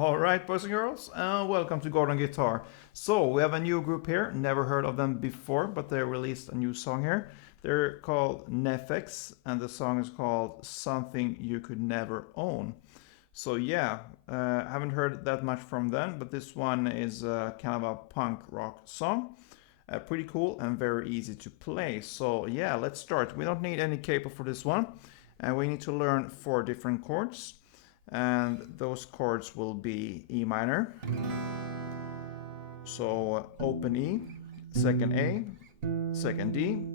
Alright, boys and girls, welcome to Gordon Guitar. So, we have a new group here, never heard of them before, but they released a new song here. They're called Neffex, and the song is called Something You Could Never Own. So yeah, haven't heard that much from them, but this one is kind of a punk rock song. Pretty cool and very easy to play. So yeah, let's start. We don't need any capo for this one. We need to learn 4 different chords. And those chords will be E minor. So open E, second A, second D,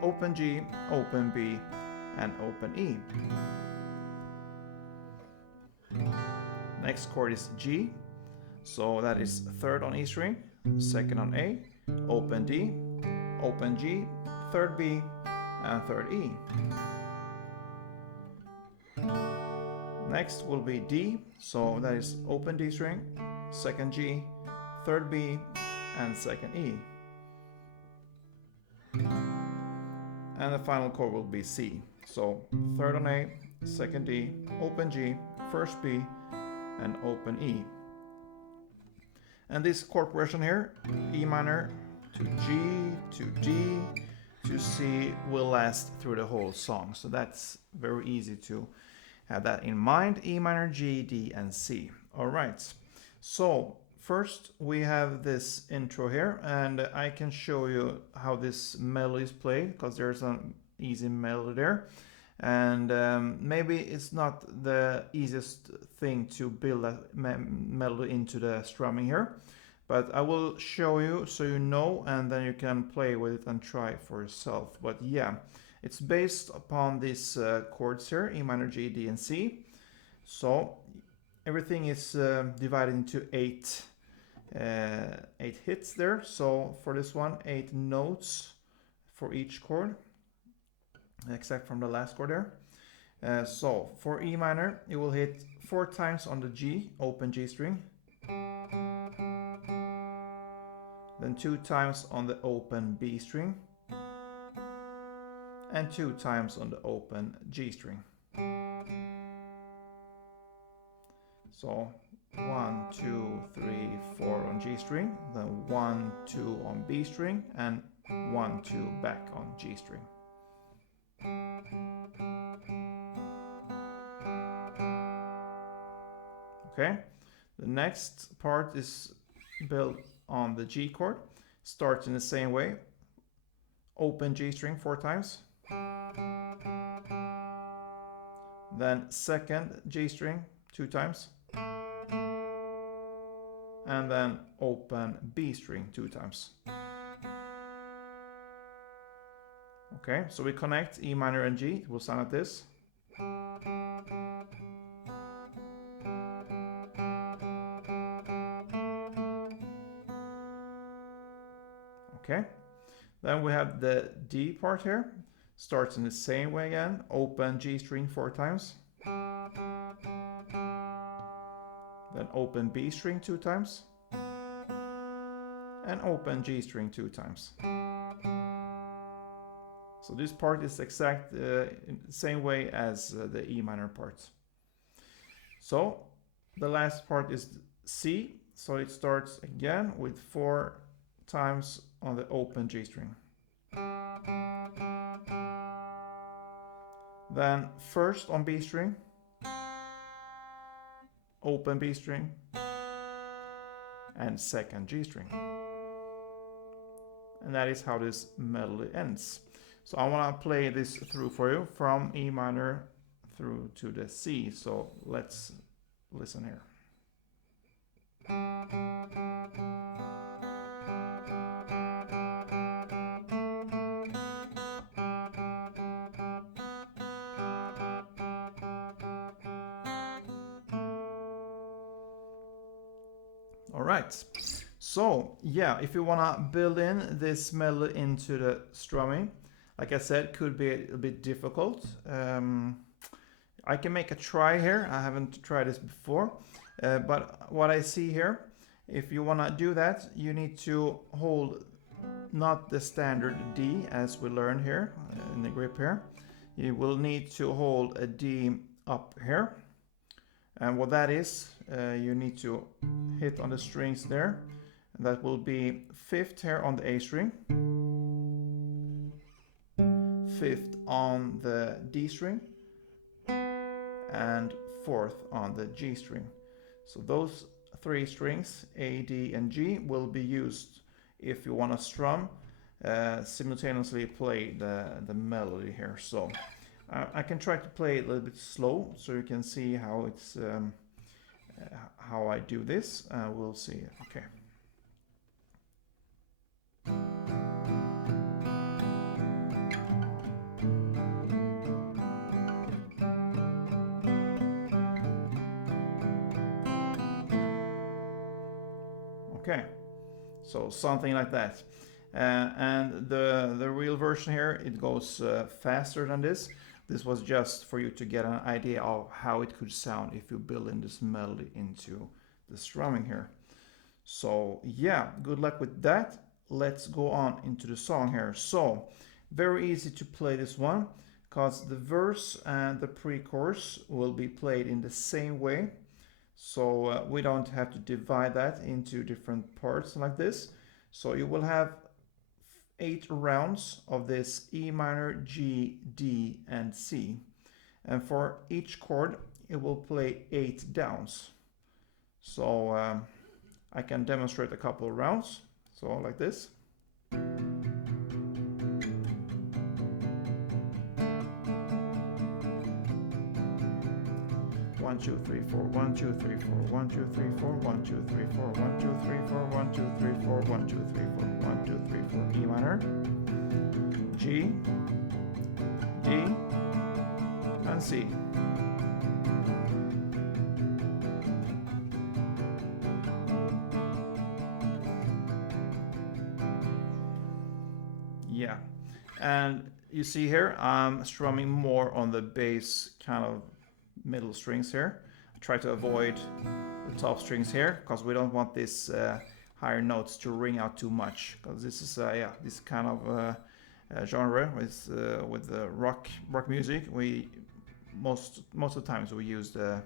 open G, open B, and open E. Next chord is G. So that is third on E string, second on A, open D, open G, third B, and third E. Next will be D, so that is open D string, second G, third B, and second E. And the final chord will be C. So third on A, second D, open G, first B, and open E. And this chord progression here, E minor to G to D to C, will last through the whole song. So that's very easy to have that in mind. E minor, G, D, and C. All right. So first we have this intro here, and I can show you how this melody is played because there's an easy melody there. And maybe it's not the easiest thing to build a melody into the strumming here, but I will show you so you know, and then you can play with it and try it for yourself. But yeah, it's based upon these chords here, E minor, G, D, and C. So everything is divided into 8 hits there. So for this one, 8 notes for each chord, except from the last chord there. So for E minor, it will hit 4 times on the G, open G string, then 2 times on the open B string, and 2 times on the open G string. So 1, 2, 3, 4 on G string, then 1, 2 on B string, and 1, 2 back on G string. Okay, the next part is built on the G chord. Starts in the same way. Open G string 4 times. Then second G string 2 times. And then open B string 2 times. Okay, so we connect E minor and G. It will sound like this. Okay, then we have the D part here. Starts in the same way again. Open G string 4 times. Then open B string 2 times. And open G string 2 times. So this part is exact in the same way as the E minor part. So the last part is C. So it starts again with 4 times on the open G string. Then first on B string, open B string, and second G string. And that is how this melody ends. So I want to play this through for you from E minor through to the C. So let's listen here. All right, so yeah, if you want to build in this melody into the strumming, like I said, could be a bit difficult. I can make a try here. I haven't tried this before, but what I see here, if you want to do that, you need to hold not the standard D as we learned here in the grip here. You will need to hold a D up here And what that is, you need to hit on the strings there. And that will be 5th here on the A string, 5th on the D string, and 4th on the G string. So those 3 strings, A, D, and G, will be used if you want to strum, simultaneously play the melody here. So I can try to play it a little bit slow so you can see how it's how I do this. We'll see. Okay. Okay, so something like that. And the real version here, it goes faster than this. This was just for you to get an idea of how it could sound if you build in this melody into the strumming here. So yeah, good luck with that. Let's go on into the song here. So very easy to play this one because the verse and the pre-chorus will be played in the same way. So we don't have to divide that into different parts like this. So you will have 8 rounds of this E minor, G, D, and C. And for each chord, it will play 8 downs. So I can demonstrate a couple of rounds. So like this. 1 2 3 4 1 2 3 4 1 2 3 4 1 2 3 4 1 2 3 4 1 2 3 4 1 2 3 4 1 2 3 4 E minor, G, D, and C. Yeah, and you see here I'm strumming more on the bass kind of middle strings here. I try to avoid the top strings here because we don't want this higher notes to ring out too much, because this is yeah, this kind of genre with the rock music. We most of the times we use the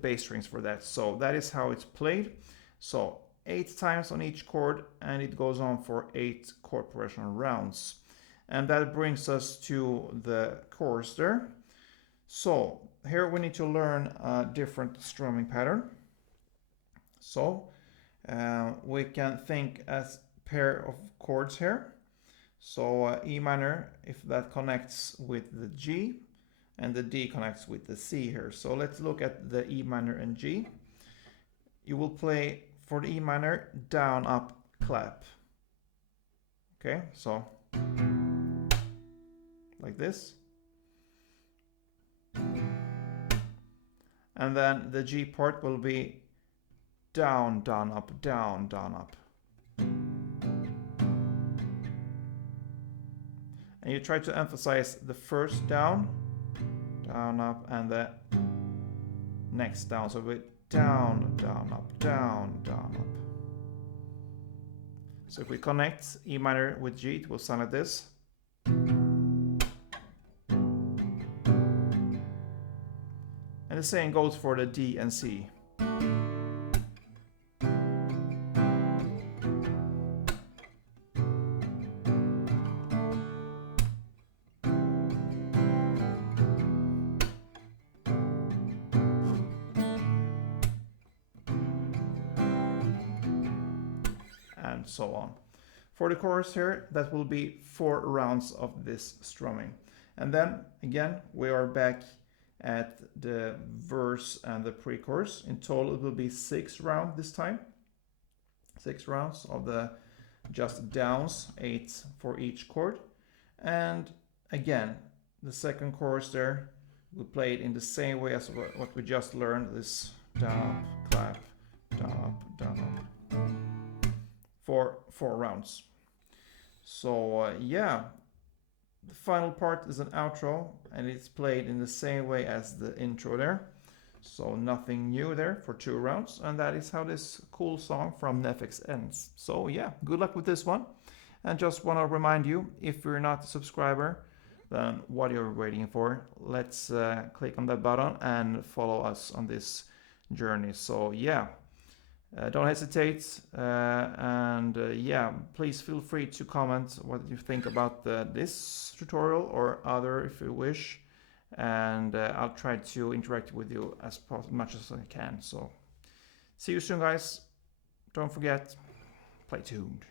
bass strings for that. So that is how it's played. So 8 times on each chord, and it goes on for 8 chord progression rounds. And that brings us to the chorus there. So here we need to learn a different strumming pattern. So we can think as pair of chords here. So E minor, if that connects with the G, and the D connects with the C here. So let's look at the E minor and G. You will play for the E minor down, up, clap. Okay, so like this. And then the G part will be down, down, up, down, down, up. And you try to emphasize the first down, down, up, and the next down. So we down, down, up, down, down, up. So if we connect E minor with G, it will sound like this. And the same goes for the D and C. And so on. For the chorus here, that will be 4 rounds of this strumming. And then again, we are back at the verse and the pre-chorus. In total, it will be 6 rounds this time. 6 rounds of the just downs, 8 for each chord. And again, the second chorus there, we play it in the same way as what we just learned, this down, up, clap, down, up, down, up. For 4 rounds. So yeah, the final part is an outro, and it's played in the same way as the intro there. So nothing new there for 2 rounds, and that is how this cool song from Neffex ends. So yeah, good luck with this one. And just want to remind you, if you're not a subscriber, then what you're waiting for? Let's click on that button and follow us on this journey. So yeah, don't hesitate, and yeah, please feel free to comment what you think about this tutorial or other if you wish, and I'll try to interact with you as much as I can. So see you soon, guys. Don't forget, play tuned.